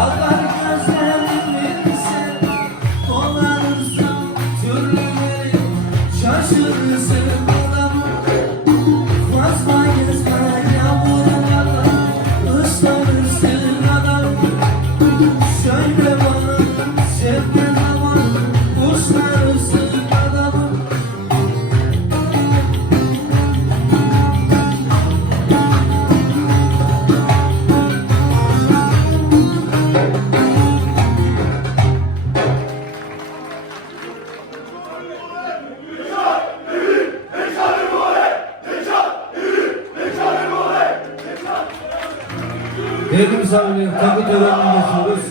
Akar gözlerin sen Dolanırsın türlüleri Şaşırırsın Devrim sağlayan takı törenini yaşıyoruz.